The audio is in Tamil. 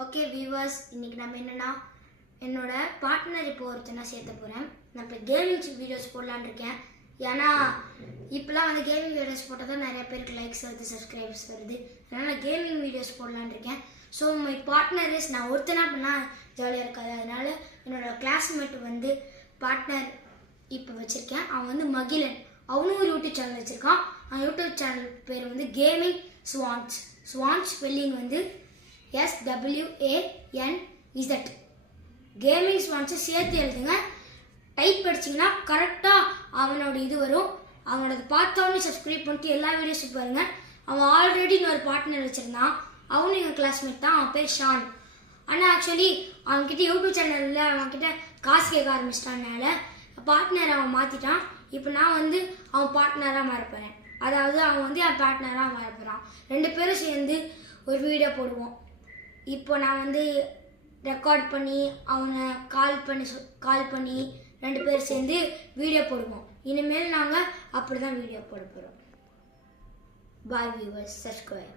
ஓகே வியூவர்ஸ், இன்னைக்கு நம்ம என்னன்னா என்னோட பார்ட்னர் இப்போ ஒருத்தனை சேர்த்த போகிறேன். நான் இப்போ கேமிங் வீடியோஸ் போடலான்னு இருக்கேன். ஏன்னா இப்போலாம் வந்து கேமிங் வீடியோஸ் போட்டால் தான் நிறைய பேருக்கு லைக்ஸ் வருது, சப்ஸ்கிரைபர்ஸ் வருது. அதனால் நான் கேமிங் வீடியோஸ் போடலான்னு இருக்கேன். ஸோ மை பார்ட்னர் இஸ், நான் ஒருத்தனா பண்ணால் ஜாலியாக இருக்காது. அதனால் என்னோடய கிளாஸ்மேட் வந்து பார்ட்னர் இப்போ வச்சுருக்கேன். அவன் வந்து மகிழன். அவனும் ஒரு யூடியூப் சேனல் வச்சுருக்கான். அவன் யூடியூப் சேனல் பேர் வந்து கேமிங் ஸ்வான்ஸ். ஸ்வான்ஸ் ஸ்பெல்லிங் வந்து SWANZ. கேமிங் ஸ்வான்ஸை சேர்த்து எழுதுங்க. டைப் படிச்சிங்கன்னா கரெக்டாக அவனோட இது வரும். அவனோட பார்த்தவொடனே சப்ஸ்கிரைப் பண்ணிட்டு எல்லா வீடியோஸும் பாருங்கள். அவன் ஆல்ரெடி இன்னொரு பார்ட்னர் வச்சுருந்தான். அவனும் எங்கள் கிளாஸ்மேட் தான். அவன் பேர் ஷான். ஆனால் ஆக்சுவலி அவன்கிட்ட யூடியூப் சேனலில் அவன்கிட்ட காசு கேட்க ஆரம்பிச்சிட்டானால பார்ட்னர் அவன் மாற்றிட்டான். இப்போ நான் வந்து அவன் பார்ட்னராக மாறப்போகிறேன். அதாவது அவன் வந்து என் பார்ட்னராக மாறப்போகிறான். 2 பேரும் சேர்ந்து ஒரு வீடியோ போடுவோம். இப்போ நான் வந்து ரெக்கார்ட் பண்ணி அவனை கால் பண்ணி 2 பேர் சேர்ந்து வீடியோ போடுவோம். இனிமேல் நாங்கள் அப்படி தான் வீடியோ போட போகிறோம். பாய் வியூவர்ஸ், சப்ஸ்கிரைப்.